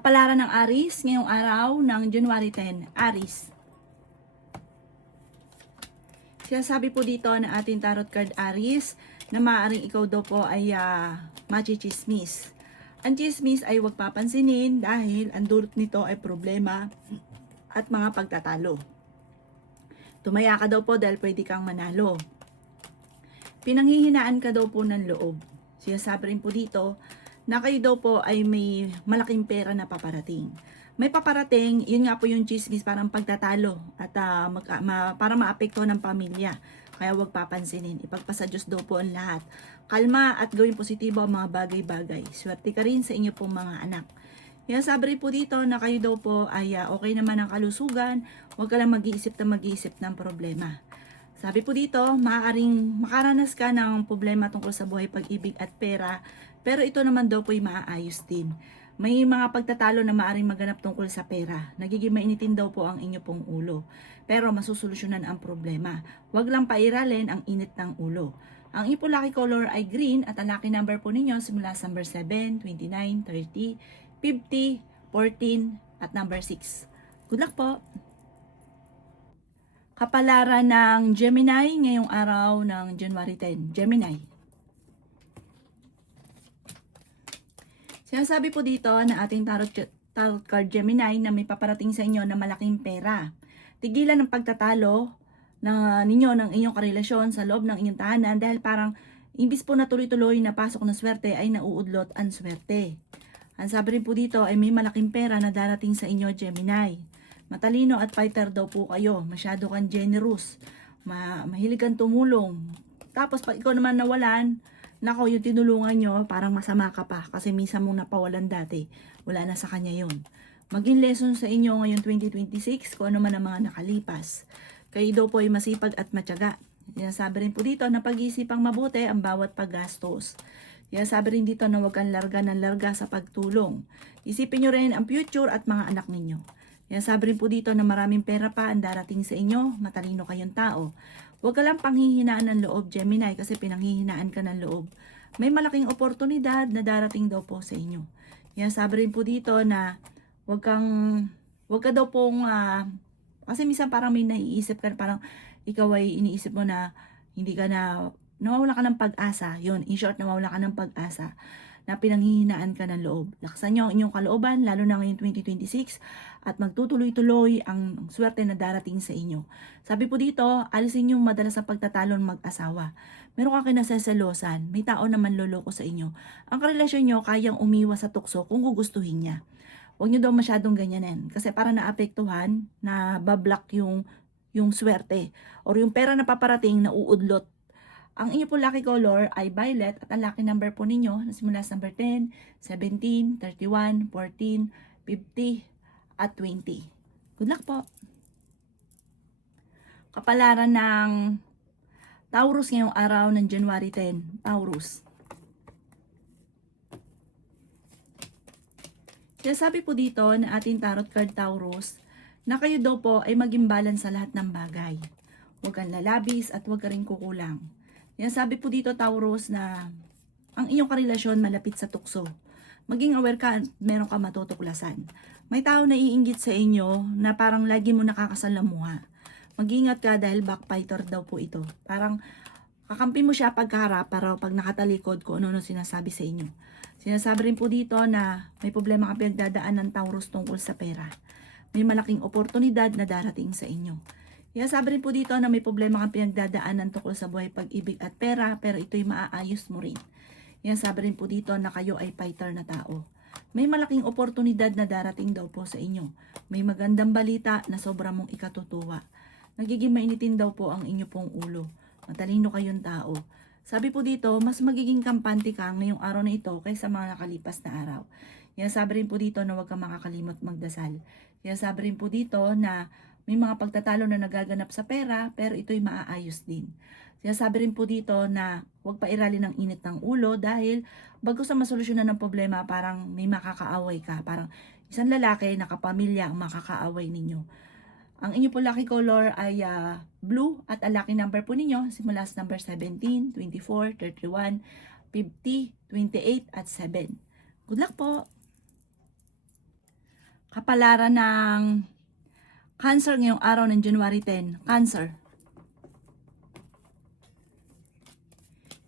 Kapalaran ng Aries ngayong araw ng January 10. Aries. Sinasabi po dito na ating tarot card Aries na maaaring ikaw daw po ay machichismis. Ang chismis ay huwag papansinin dahil ang dulot nito ay problema at mga pagtatalo. Tumaya ka daw po dahil pwede kang manalo. Pinanghihinaan ka daw po ng loob. Sinasabi rin po dito na kayo daw po ay may malaking pera na paparating. May paparating, yun nga po yung chismis, parang pagtatalo at para maapekto ng pamilya. Kaya huwag papansinin. Ipagpasa Diyos daw po ang lahat. Kalma at gawin positibo ang mga bagay-bagay. Swerte ka rin sa inyo pong mga anak. Yan, sabi rin po dito na kayo daw po ay okay naman ang kalusugan. Huwag ka lang mag-iisip ng problema. Sabi po dito, maaaring makaranas ka ng problema tungkol sa buhay, pag-ibig at pera. Pero ito naman daw po ay maaayos din. May mga pagtatalo na maaaring maganap tungkol sa pera. Nagiging mainitin daw po ang inyo pong ulo. Pero masusolusyonan ang problema. Huwag lang pairalin ang init ng ulo. Ang inyong lucky color ay green at ang lucky number po ninyo simula sa number 7, 29, 30, 50, 14 at number 6. Good luck po! Kapalaran ng Gemini ngayong araw ng January 10. Gemini. Sinasabi po dito na ating tarot card Gemini na may paparating sa inyo na malaking pera. Tigilan ang pagtatalo na ninyo ng inyong karelasyon sa loob ng inyong tahanan dahil parang imbis po na tuloy-tuloy na pasok na swerte ay nauudlot ang swerte. Ang sabi rin po dito ay may malaking pera na darating sa inyo Gemini. Matalino at fighter daw po kayo. Masyado kang generous. Mahilig kang tumulong. Tapos pag ikaw naman nawalan, nako, yung tinulungan nyo, parang masama ka pa. Kasi minsan mong napawalan dati. Wala na sa kanya yun. Maging lesson sa inyo ngayon 2026 kung ano man ang mga nakalipas. Kayo daw po ay masipag at matyaga. Sabi rin po dito na pag-iisipang mabuti ang bawat paggastos. Sabi rin dito na huwag kang larga ng larga sa pagtulong. Isipin nyo rin ang future at mga anak ninyo. Sabi rin po dito na maraming pera pa ang darating sa inyo, matalino kayong tao. Huwag ka lang panghihinaan ng loob, Gemini, kasi pinanghihinaan ka ng loob. May malaking oportunidad na darating daw po sa inyo. Sabi rin po dito na huwag ka daw pong, kasi minsan parang may naiisip ka, parang ikaw ay iniisip mo na hindi ka na, nawawala ka ng pag-asa. Yun, in short, nawawala ka ng pag-asa na pinanghihinaan ka ng loob. Laksan nyo ang inyong kalooban, lalo na ngayon 2026, at magtutuloy-tuloy ang swerte na darating sa inyo. Sabi po dito, alisin yung madalas sa pagtatalon mag-asawa. Meron ka kinaseselosan, may tao naman loloko sa inyo. Ang karelasyon nyo kayang umiwas sa tukso kung gugustuhin niya. Huwag nyo daw masyadong ganyanin, kasi para naapektuhan, na bablock yung swerte, or yung pera na paparating na uudlot. Ang inyo po lucky color ay violet at ang lucky number po ninyo na simula sa number 10, 17, 31, 14, 50 at 20. Good luck po! Kapalaran ng Taurus ngayong araw ng January 10. Taurus. Sinasabi po dito na ating tarot card Taurus na kayo daw po ay maging balance sa lahat ng bagay. Huwag kang lalabis at huwag ka rin kukulang. Sabi po dito Taurus na ang inyong karelasyon malapit sa tukso. Maging aware ka, meron ka matutuklasan. May tao na iinggit sa inyo na parang lagi mo nakakasalamuha. Mag-ingat ka dahil backbiter daw po ito. Parang kakampi mo siya pagkaharap para pag nakatalikod ko ano sinasabi sa inyo. Sinasabi rin po dito na may problema ka pinagdadaan ng Taurus tungkol sa pera. May malaking oportunidad na darating sa inyo. Sabi rin po dito na may problema kang pinagdadaanan tungkol sa buhay, pag-ibig at pera, pero ito'y maaayos mo rin. Sabi rin po dito na kayo ay fighter na tao. May malaking oportunidad na darating daw po sa inyo. May magandang balita na sobra mong ikatutuwa. Nagiging mainitin daw po ang inyo pong ulo. Matalino kayong tao. Sabi po dito, mas magiging kampante ka ngayong araw na ito kaysa mga nakalipas na araw. Sabi rin po dito na huwag kang makakalimot magdasal. Sabi rin po dito na may mga pagtatalo na nagaganap sa pera, pero ito'y maaayos din. Sabi rin po dito na huwag pairalin ng init ng ulo dahil bago sa masolusyonan ng problema, parang may makakaaway ka. Parang isang lalaki na kapamilya ang makakaaway ninyo. Ang inyo po lucky color ay blue at ang lucky number po ninyo simula sa number 17, 24, 31, 50, 28 at 7. Good luck po! Kapalaran ng Cancer ngayong araw ng January 10. Cancer.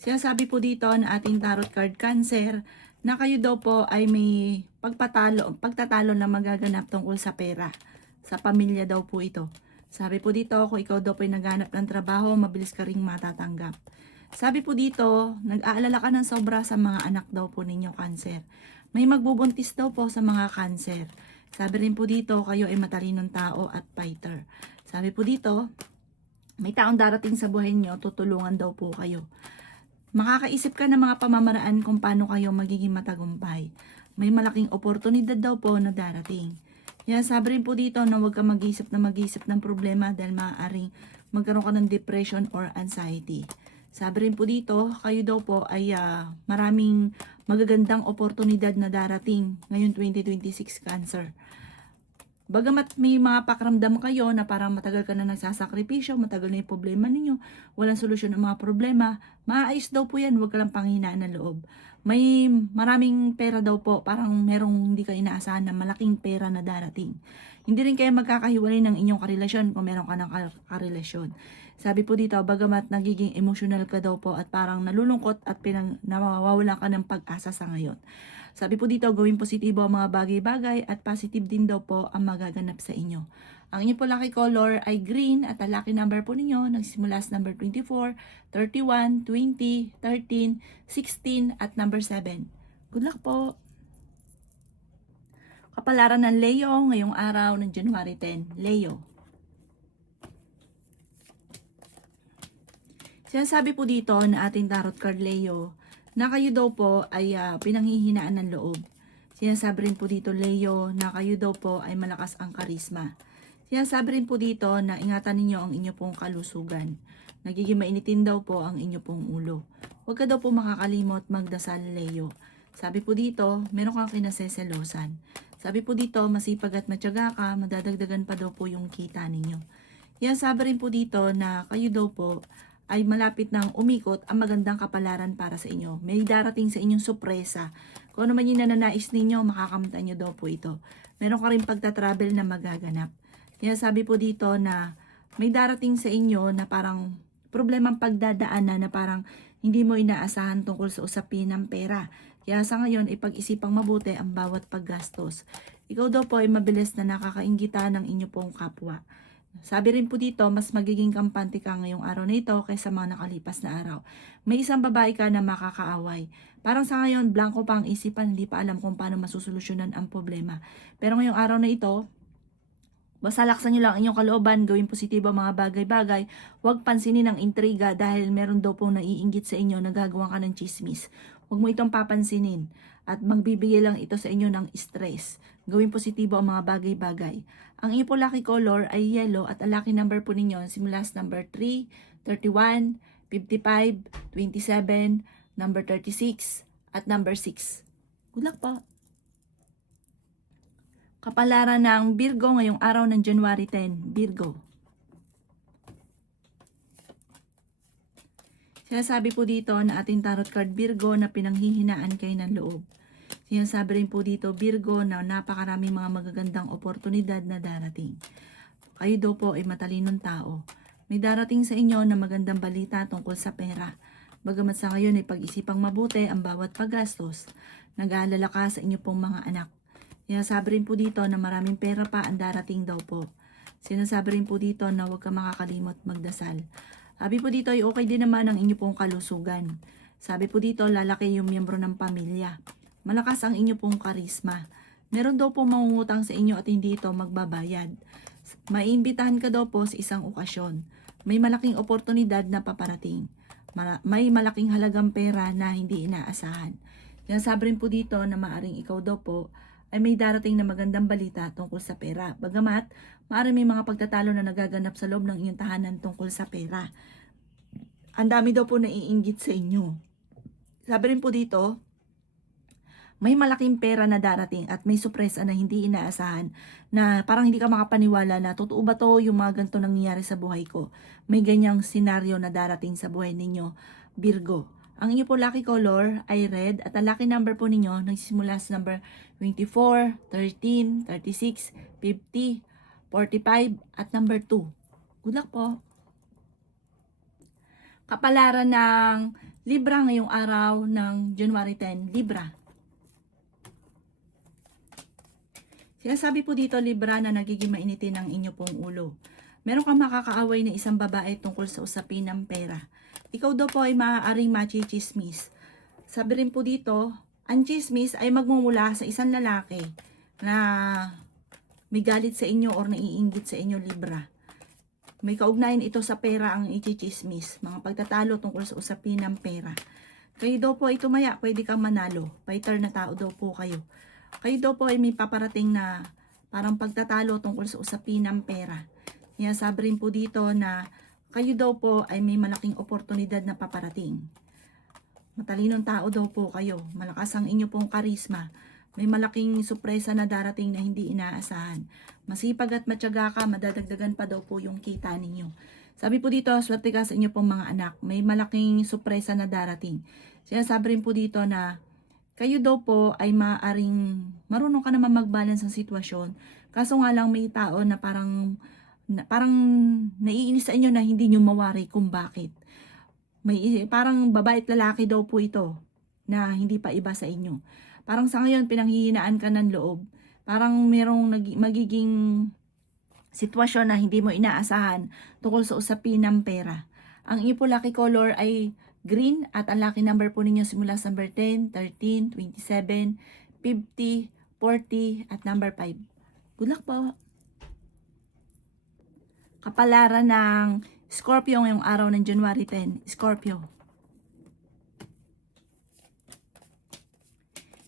Sinasabi po dito na ating tarot card Cancer na kayo daw po ay may pagtatalo na magaganap tungkol sa pera. Sa pamilya daw po ito. Sabi po dito, kung ikaw daw po ay naghanap ng trabaho, mabilis ka ring matatanggap. Sabi po dito, nag-aalala ka ng sobra sa mga anak daw po ninyo, Cancer. May magbubuntis daw po sa mga Cancer. Sabi rin po dito, kayo ay matalinong tao at fighter. Sabi po dito, may taong darating sa buhay niyo, tutulungan daw po kayo. Makakaisip ka ng mga pamamaraan kung paano kayo magiging matagumpay. May malaking oportunidad daw po na darating. Kaya sabi rin po dito na huwag ka mag-isip ng problema dahil maaaring magkaroon ka ng depression or anxiety. Sabi rin po dito, kayo daw po ay maraming magagandang oportunidad na darating ngayon 2026 Cancer. Bagamat may mga pakiramdam kayo na parang matagal ka na nagsasakripisyo, matagal na yung problema ninyo, walang solusyon ang mga problema, maayos daw po yan, huwag ka lang panghinaan ng loob. May maraming pera daw po, parang merong hindi ka inaasahan na malaking pera na darating. Hindi rin kayo magkakahiwalay ng inyong karelasyon kung meron ka ng karelasyon. Sabi po dito, bagamat nagiging emotional ka daw po at parang nalulungkot at nawawalan ka ng pag-asa sa ngayon. Sabi po dito, gawing positibo ang mga bagay-bagay at positive din daw po ang magaganap sa inyo. Ang inyo po lucky color ay green at ang lucky number po ninyo nagsimula sa number 24, 31, 20, 13, 16 at number 7. Good luck po! Kapalaran ng Leo ngayong araw ng January 10. Leo. Sinasabi po dito na ating tarot card Leo na kayo daw po ay pinanghihinaan ng loob. Sinasabi rin po dito Leo na kayo daw po ay malakas ang karisma. Sinasabi rin po dito na ingatan ninyo ang inyo pong kalusugan. Nagiging mainitin daw po ang inyo pong ulo. Huwag ka daw po makakalimot magdasal Leo. Sabi po dito, meron kang kinaseselosan. Sabi po dito, masipag at matyaga ka, madadagdagan pa daw po yung kita ninyo. Yan sabi rin po dito na kayo daw po ay malapit nang umikot ang magandang kapalaran para sa inyo. May darating sa inyong sorpresa. Kung ano man yung nananais ninyo, makakamtan nyo daw po ito. Meron ka rin pagta-travel na magaganap. Kaya sabi po dito na may darating sa inyo na parang problemang pagdadaanan na parang hindi mo inaasahan tungkol sa usapin ng pera. Kaya sa ngayon, ipag-isipang mabuti ang bawat paggastos. Ikaw daw po ay mabilis na nakakaingita ng inyo pong kapwa. Sabi rin po dito, mas magiging kampante ka ngayong araw na ito kaysa mga nakalipas na araw. May isang babae ka na makakaaway. Parang sa ngayon, blanco pa ang isipan, hindi pa alam kung paano masusolusyonan ang problema. Pero ngayong araw na ito, basta laksan nyo lang inyong kalooban, gawin positibo ang mga bagay-bagay, huwag pansinin ang intriga dahil meron daw pong naiinggit sa inyo na gagawa ka ng chismis. Huwag mo itong papansinin at magbibigay lang ito sa inyo ng stress. Gawin positibo ang mga bagay-bagay. Ang inyo po lucky color ay yellow at ang lucky number po ninyo simula sa number 3, 31, 55, 27, number 36, at number 6. Good luck po! Kapalaran ng Virgo ngayong araw ng January 10. Virgo. Sinasabi po dito na ating tarot card Virgo na pinanghihinaan kayo ng loob. Sinasabi rin po dito Virgo na napakaraming mga magagandang oportunidad na darating. Kayo daw po ay matalinong tao. May darating sa inyo na magandang balita tungkol sa pera. Bagamat sa ngayon ay pag-isipang mabuti ang bawat paggastos. Nag-aalala ka sa inyo pong mga anak. Sinasabi rin po dito na maraming pera pa ang darating daw po. Sinasabi rin po dito na huwag ka makakalimot magdasal. Sabi po dito ay okay din naman ang inyo pong kalusugan. Sabi po dito lalaki yung miyembro ng pamilya. Malakas ang inyo pong karisma. Meron daw po mangungutang sa inyo at hindi ito magbabayad. Maiimbitahan ka daw po sa isang okasyon. May malaking oportunidad na paparating. May malaking halagang pera na hindi inaasahan. Sinasabi rin po dito na maaring ikaw daw po ay may darating na magandang balita tungkol sa pera. Bagamat, maaring may mga pagtatalo na nagaganap sa loob ng inyong tahanan tungkol sa pera. Ang dami daw po naiinggit sa inyo. Sabi rin po dito, may malaking pera na darating at may sorpresa na hindi inaasahan na parang hindi ka makapaniwala na totoo ba to yung mga ganito nangyayari sa buhay ko. May ganyang senaryo na darating sa buhay ninyo, Virgo. Ang inyo po lucky color ay red at ang lucky number po ninyo nagsisimula sa number 24, 13, 36, 50, 45 at number 2. Good luck po! Kapalaran ng Libra ngayong araw ng January 10, Libra. Sinasabi po dito, Libra, na nagiging mainitin ang inyo pong ulo. Meron kang makakaaway na isang babae tungkol sa usapin ng pera. Ikaw daw po ay maaaring machismis. Sabi rin po dito, ang chismis ay magmumula sa isang lalaki na may galit sa inyo or naiinggit sa inyo, Libra. May kaugnayan ito sa pera ang ichismis, mga pagtatalo tungkol sa usapin ng pera. Kayo daw po ay tumaya, pwede kang manalo. Fighter na tao daw po kayo. Kayo daw po ay may paparating na parang pagtatalo tungkol sa usapin ng pera. Kaya sabi rin po dito na kayo daw po ay may malaking oportunidad na paparating. Matalinong tao daw po kayo. Malakas ang inyo pong karisma. May malaking sorpresa na darating na hindi inaasahan. Masipag at matyaga ka, madadagdagan pa daw po yung kita ninyo. Sabi po dito, swerte ka sa inyo pong mga anak. May malaking sorpresa na darating. Sinasabi rin po dito na kayo daw po ay maaring marunong ka naman mag-balance ng sitwasyon. Kaso nga lang may tao na parang naiinis sa inyo na hindi nyo mawari kung bakit. May parang babae at lalaki daw po ito na hindi pa iba sa inyo. Parang sa ngayon pinanghihinaan ka ng loob. Parang merong magiging sitwasyon na hindi mo inaasahan tungkol sa usapin ng pera. Ang inyo po lucky color ay green at ang lucky number po ninyo simula sa number 10, 13, 27, 50, 40 at number 5. Good luck po! Kapalaran ng Scorpio ngayong araw ng January 10. Scorpio.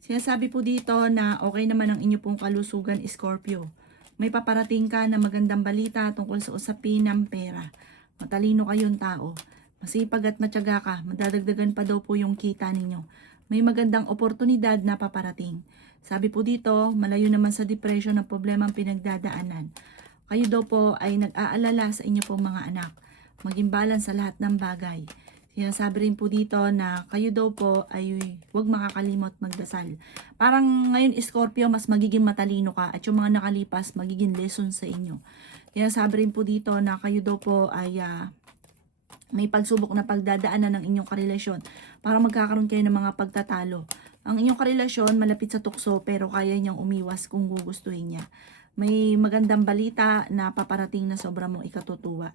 Sinasabi po dito na okay naman ang inyo pong kalusugan, Scorpio. May paparating ka na magandang balita tungkol sa usapin ng pera. Matalino kayong tao. Masipag at matyaga ka, madadagdagan pa daw po yung kita ninyo. May magandang oportunidad na paparating. Sabi po dito, malayo naman sa depression ng problemang pinagdadaanan. Kayo daw po ay nag-aalala sa inyo pong mga anak. Maging balance sa lahat ng bagay. Sinasabi rin po dito na kayo daw po ay huwag makakalimot magdasal. Parang ngayon, Scorpio, mas magiging matalino ka at yung mga nakalipas magiging lesson sa inyo. Sinasabi rin po dito na kayo daw po ay may pagsubok na pagdadaanan ng inyong karelasyon para magkakaroon kayo ng mga pagtatalo. Ang inyong karelasyon malapit sa tukso pero kaya niyang umiwas kung gugustuhin niya. May magandang balita na paparating na sobrang mong ikatutuwa.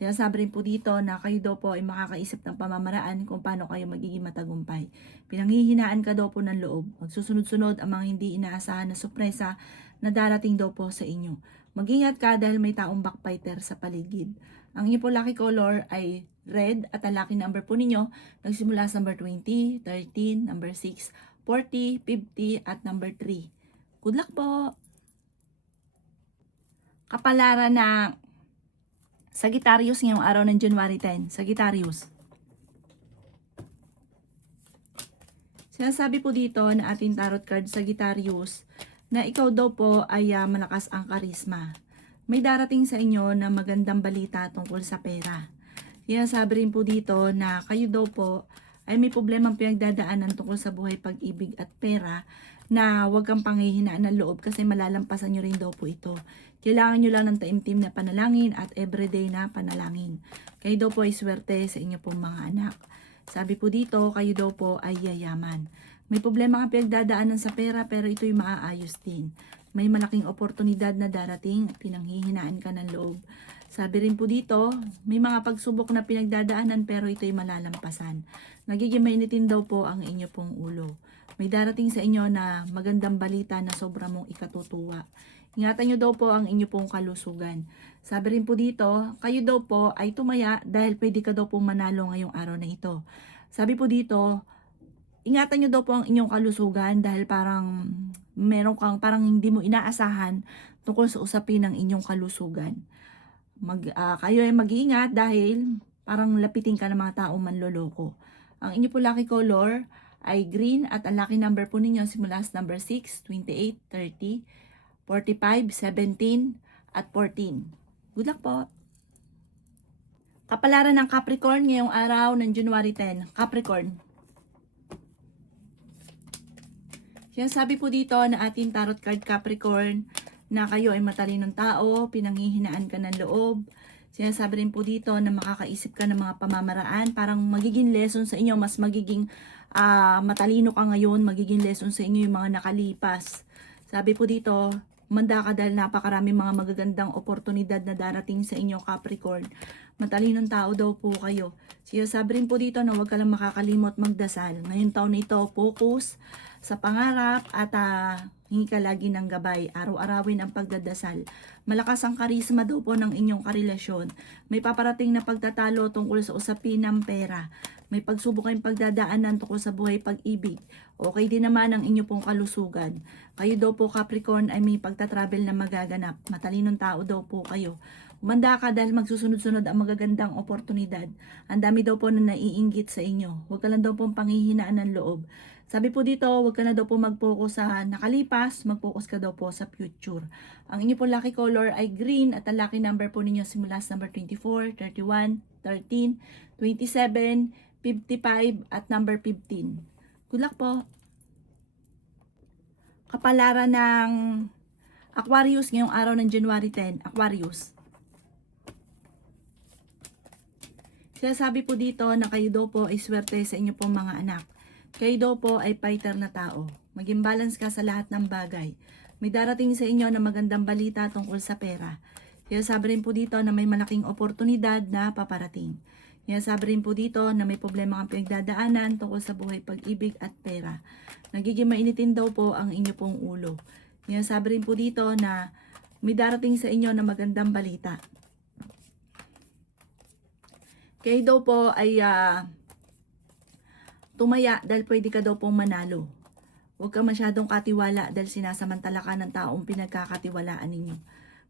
Sinasabi rin po dito na kayo daw po ay makakaisip ng pamamaraan kung paano kayo magiging matagumpay. Pinanghihinaan ka daw po ng loob. Magsusunod-sunod ang mga hindi inaasahan na sorpresa na darating daw po sa inyo. Mag-ingat ka dahil may taong backbiter sa paligid. Ang inyo po lucky color ay red at ang lucky number po ninyo nagsimula sa number 20, 13, number 6, 40, 50 at number 3. Good luck po! Kapalaran ng Sagittarius ngayong araw ng January 10. Sagittarius. Sinasabi po dito na ating tarot card Sagittarius na ikaw daw po ay malakas ang karisma. May darating sa inyo na magandang balita tungkol sa pera. Sinasabi rin po dito na kayo daw po ay may problemang pinagdadaanan tungkol sa buhay, pag-ibig at pera na huwag kang panghihinaan ng loob kasi malalampasan nyo rin daw po ito. Kailangan nyo lang ng taimtim na panalangin at everyday na panalangin. Kayo daw po ay swerte sa inyo pong mga anak. Sabi po dito, kayo daw po ay yayaman. May problema kang pinagdadaanan sa pera pero ito'y maaayos din. May malaking oportunidad na darating at pinanghihinaan ka ng loob. Sabi rin po dito, may mga pagsubok na pinagdadaanan pero ito'y malalampasan. Nagiging mainitin daw po ang inyo pong ulo. May darating sa inyo na magandang balita na sobrang mong ikatutuwa. Ingatan nyo daw po ang inyo pong kalusugan. Sabi rin po dito, kayo daw po ay tumaya dahil pwede ka daw pong manalo ngayong araw na ito. Sabi po dito, ingatan nyo daw po ang inyong kalusugan dahil parang meron kang parang hindi mo inaasahan tungkol sa usapin ng inyong kalusugan. Kayo ay mag-iingat dahil parang lapitin ka ng mga taong manloloko. Ang inyo po lucky color ay green at ang lucky number po ninyo simula sa number 6, 28, 30, 45, 17 at 14. Good luck po! Kapalaran ng Capricorn ngayong araw ng January 10. Capricorn. Sinasabi po dito na ating tarot card Capricorn na kayo ay matalinong tao, pinanghihinaan ka ng loob. Sinasabi rin po dito na makakaisip ka ng mga pamamaraan, parang magiging lesson sa inyo, mas magiging matalino ka ngayon, magiging lesson sa inyo yung mga nakalipas. Sabi po dito, manda ka dahil napakarami mga magagandang oportunidad na darating sa inyo Capricorn. Matalinong tao daw po kayo. Sinasabi rin po dito na huwag ka lang makakalimot magdasal. Ngayong taon na ito, focus sa pangarap at hingi ka lagi ng gabay. Araw-arawin ang pagdadasal. Malakas ang karisma daw po ng inyong karelasyon. May paparating na pagtatalo tungkol sa usapin ng pera. May pagsubok kayong pagdadaanan tungkol sa buhay pag-ibig. Okay din naman ang inyo pong kalusugan. Kayo daw po Capricorn ay may pagtatravel na magaganap. Matalinong tao daw po kayo. Umanda ka dahil magsusunod-sunod ang magagandang oportunidad. Ang dami daw po na naiinggit sa inyo. Huwag ka lang daw pong panghihinaan ng loob. Sabi po dito, huwag ka na daw po mag-focus sa nakalipas, mag-focus ka daw po sa future. Ang inyo po lucky color ay green at ang lucky number po ninyo simula sa number 24, 31, 13, 27, 55 at number 15. Good luck po. Kapalaran ng Aquarius ngayong araw ng January 10. Aquarius. Sinasabi po dito na kayo daw po ay swerte sa inyo pong mga anak. Kayo daw po ay fighter na tao. Maging balance ka sa lahat ng bagay. May darating sa inyo na magandang balita tungkol sa pera. Sinasabi rin po dito na may malaking oportunidad na paparating. Sinasabi rin po dito na may problema kang pinagdadaanan tungkol sa buhay pag-ibig at pera. Nagiging mainitin daw po ang inyo pong ulo. Sinasabi rin po dito na may darating sa inyo na magandang balita. Kayo daw po ay tumaya dahil pwede ka daw pong manalo. Huwag ka masyadong katiwala dahil sinasamantala ka ng taong pinagkakatiwalaan ninyo.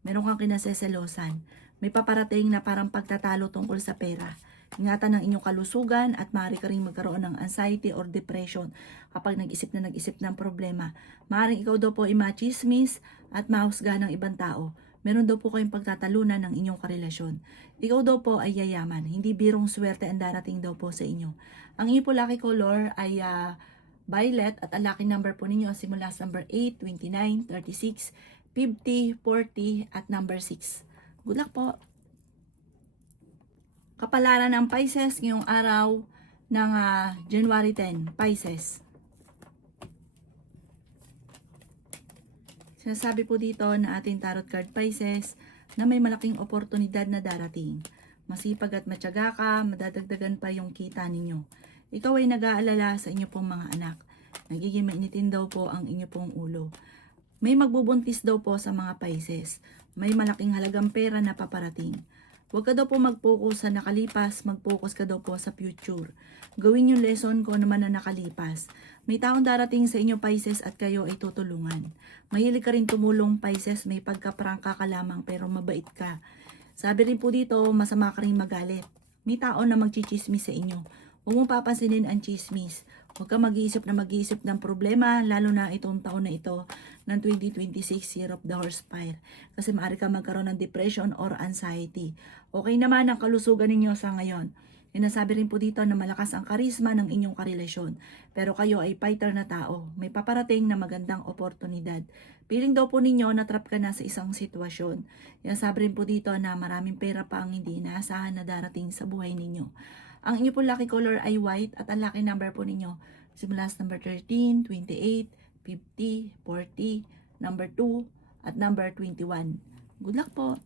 Meron kang kinaseselosan. May paparating na parang pagtatalo tungkol sa pera. Ingatan ng inyong kalusugan at maaari ka rin magkaroon ng anxiety or depression kapag nag-isip ng problema. Maaaring ikaw daw po ay machismis at mahusga ng ibang tao. Meron daw po kayong pagtatalunan ng inyong karelasyon. Ikaw daw po ay yayaman. Hindi birong swerte ang darating daw po sa inyo. Ang inyo po lucky color ay violet at ang lucky number po ninyo simula sa number 8, 29, 36, 50, 40 at number 6. Good luck po. Kapalaran ng Pisces ngayong araw ng January 10. Pisces. Sinasabi po dito na ating tarot card Pisces na may malaking oportunidad na darating. Masipag at matyaga ka, madadagdagan pa yung kita ninyo. Ikaw ay nag-aalala sa inyo pong mga anak. Nagiging mainitin daw po ang inyo pong ulo. May magbubuntis daw po sa mga Pisces. May malaking halagang pera na paparating. Huwag ka daw po mag-focus sa nakalipas, mag-focus ka daw po sa future. Gawin yung lesson ko naman na nakalipas. May taong darating sa inyo Pisces at kayo ay tutulungan. Mahilig ka rin tumulong Pisces, may pagkaprangka ka lamang pero mabait ka. Sabi rin po dito, masama ka rin magalit. May tao na magchichismis sa inyo. Huwag mong papansinin ang chismis. Huwag ka mag-iisip ng problema, lalo na itong taon na ito ng 2026, Year of the Horse Fire. Kasi maaari ka magkaroon ng depression or anxiety. Okay naman ang kalusugan ninyo sa ngayon. Sinasabi rin po dito na malakas ang karisma ng inyong karelasyon. Pero kayo ay fighter na tao. May paparating na magandang oportunidad. Piling daw po ninyo na trap ka na sa isang sitwasyon. Sinasabi rin po dito na maraming pera pa ang hindi inaasahan na darating sa buhay ninyo. Ang inyo po lucky color ay white at ang lucky number po ninyo simula sa number 13, 28, 50, 40, number 2 at number 21. Good luck po!